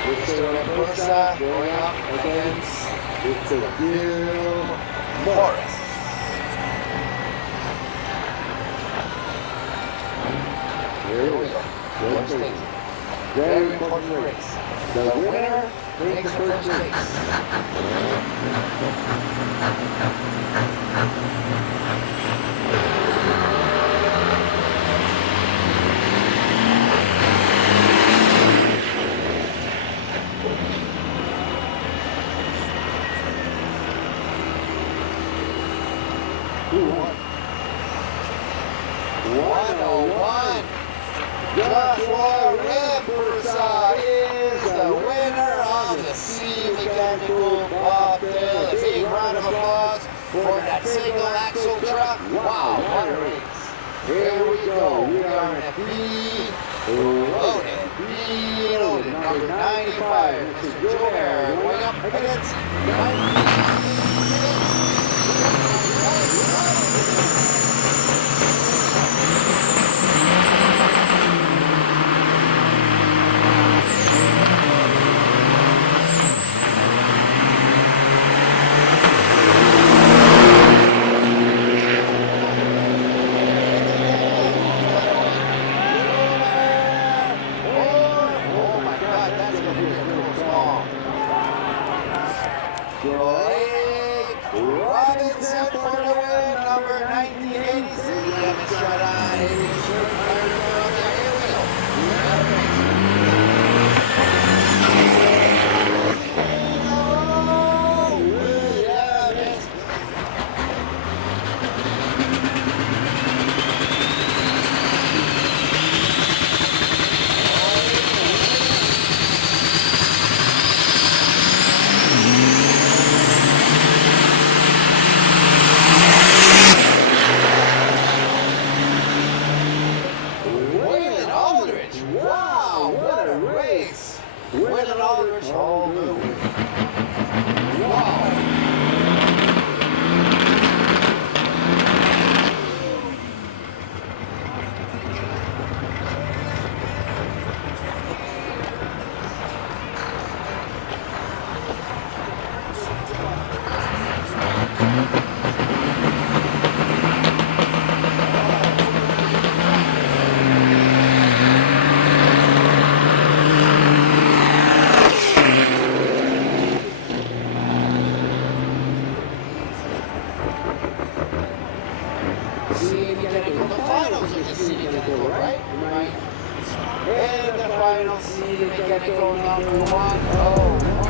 Mr. Bursa going up against Mr. Gil Morris. Here we go. First stage. Very important race. The winner takes the first place. Who won? 101. Joshua Rampersa is the winner of the C Mechanical Uphill. A big round of applause for that single axle truck. Wow, what a race. Here we go. We are in a loaded number 95. Mr. Joe Bear going up against 90. Robinson for the win, number 1986. Wow, what a race! Winning Aldrich all the way. Wow! The finals of the C Mechanical, right? Right. And the final C Mechanical number 101.